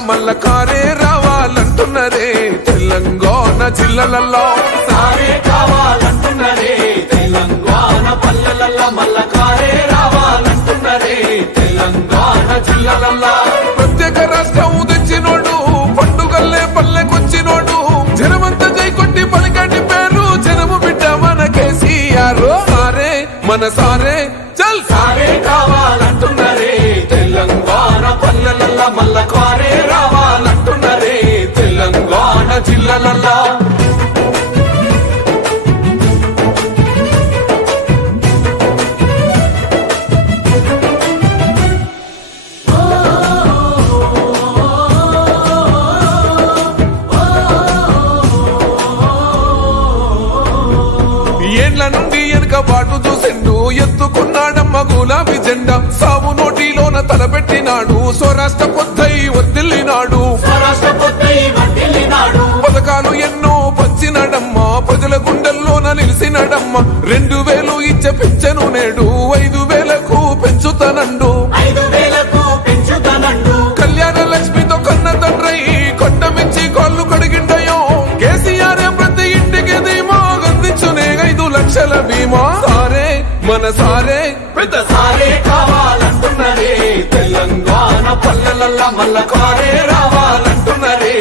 మల్ల కారే రావాలంటున్నదే. తెలంగాణ జిల్లలలో సారే కావాలంటున్నదే. తెలంగాణ పల్లెలల్ల మల్ల కారే రావాలంటున్నరే తెలంగాణ జిల్లలలో ప్రత్యేక రాష్ట్రం తెచ్చినోడు పండుగల్లే పల్లెకొచ్చినోడు. జనమంతా జై కొట్టి పలికండి పేరు జనము బిడ్డ మన కేసీఆర్. సారే మన సారే చల్. సారే కావాలంటున్నదే. తెలంగాణ పల్లెలల్ల మల్ల బాటు చూసిండు. ఎత్తుకున్నాడమ్మ గులాబీ జెండా. సాగు నోటిలోన తలపెట్టినాడు స్వరాష్ట్ర వర్దిల్లినాడు పొద్దై వర్ధిల్లినాడు పథకాలు ఎన్నో పంచినడమ్మ. ప్రజల గుండెల్లోన నిలిచినడమ్మ రెండు వేలు ఇచ్చే పింఛను నేడు. లక్షల బీమా సారే మన సారే. పెద్ద సారే కావాలంటున్నరే. తెలంగాణ పల్లెల మల్ల కారే రావాలంటున్నరే.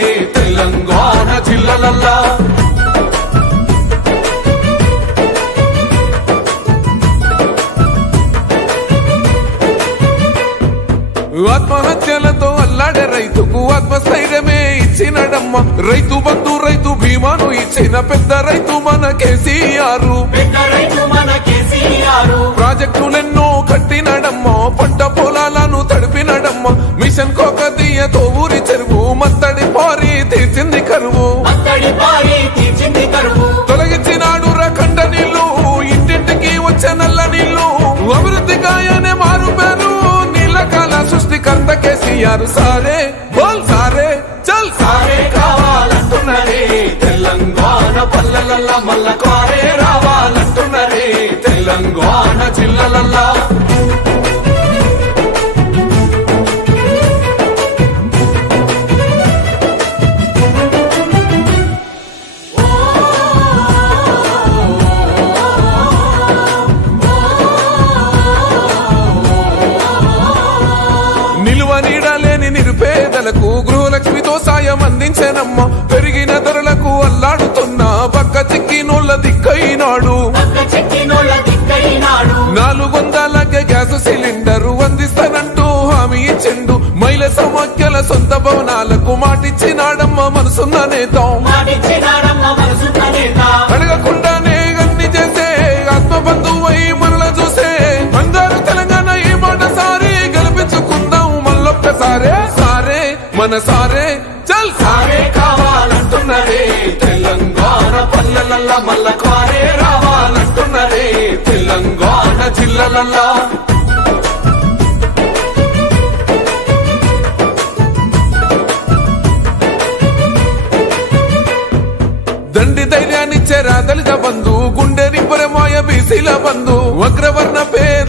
ఇచ్చినడమ్మ రైతు బంధు రైతు బీమాను ఇచ్చిన పెద్ద రైతు మన కేసీఆర్. ప్రాజెక్టులెన్నో కట్టినడమ్మ. పంట పొలాలను తడిపినడమ్మ. మిషన్ కోకతీయతో ఊరి చెరువు మత్తడి పారి తీర్చింది కరువు. తొలగించినాడు రకండ నీళ్ళు ఇంటింటికి వచ్చే నల్ల నీళ్ళు అభివృద్ధి గాయనే మారు పేరు నీళ్ళ కాల సృష్టికర్త కేసీఆర్ సారే. తెలంగాణ పల్లెలల్ల మల్ల కారే రావాలంటున్నరే. తెలంగాణ జిల్లలల్లా. నిలువ నీడలేని నిరుపేదలకు గృహలక్ష్మితో సాయం అందించనమ్మ. పెరిగి ధరలకు అల్లాడుతున్న పక్క చిక్కినోళ్ళ దిక్కైనాడు. పక్క చెక్కినోళ్ళ దిక్కైనాడు. నాలుగు వందలకే గ్యాస్ సిలిండర్ అందిస్తానంటూ హామీ ఇచ్చిండు. మహిళ సమాఖ్యల సొంత భవనాలకు మాటిచ్చినాడమ్మ మనసున్న నేత. అడగకుండానే అన్ని చేసే ఆత్మ బంధువై మనల చూసే. అందరూ తెలంగాణ ఈ మాట సారి గెలిపించుకుందాం మళ్ళొక్కసారే. సారే మన సారే. మల్ల కారే రావాలంటున్నరే తెలంగాణ జిల్లలల్లా. దండి ధైర్యాన్నిచ్చే రాదలిత బంధు. గుండె నింపురే నింపరమాయ బీసీల బంధు. వగ్రవర్ణ పేరు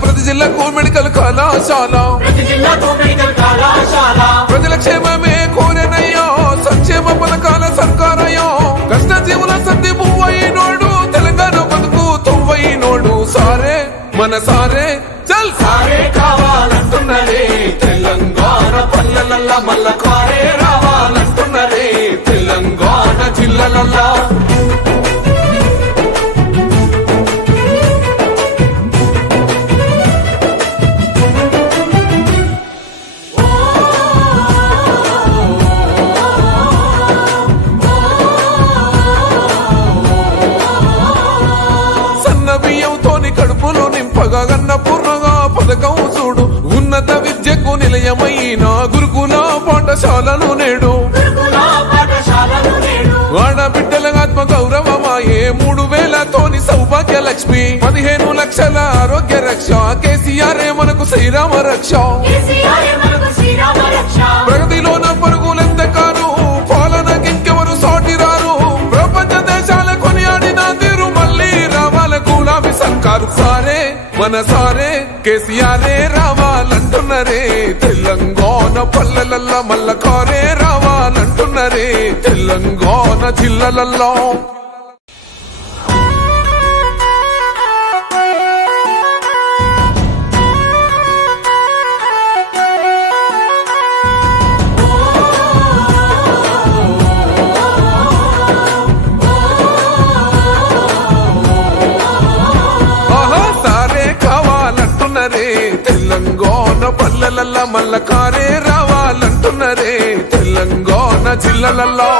ప్రతి జిల్లాకు మెడికల్ కళాశాల. ప్రజల క్షేమమే కోరెనయ్యో సంక్షేమ పథకాల సర్కారయ్యో. కష్ట జీవుల సంధి పువ్వైనోడు తెలంగాణ బతుకు తొవ్వైనోడు సారే మన సారే చల్ సారే. కావాలంటున్నరే తెలంగాణ పల్లెలల్ల మల్ల కారే ఆలయమైన గురుకుల పాఠశాలను నేడు. ఆడబిడ్డల ఆత్మ గౌరవమాయే మూడు వేల తోని సౌభాగ్య లక్ష్మి. పదిహేను లక్షల ఆరోగ్య రక్ష. కేసీఆర్ మనకు శ్రీరామ రక్ష. మన సారే కేసీఆర్ రావాల రావాలంటున్నరే తెలంగాణ పల్లెలల్లా మల్ల కారే రావాలంటున్నరే? తెలంగాణ జిల్లలల్లో మల్ల కారే రావాలంటున్నరే తెలంగాణ జిల్లలలో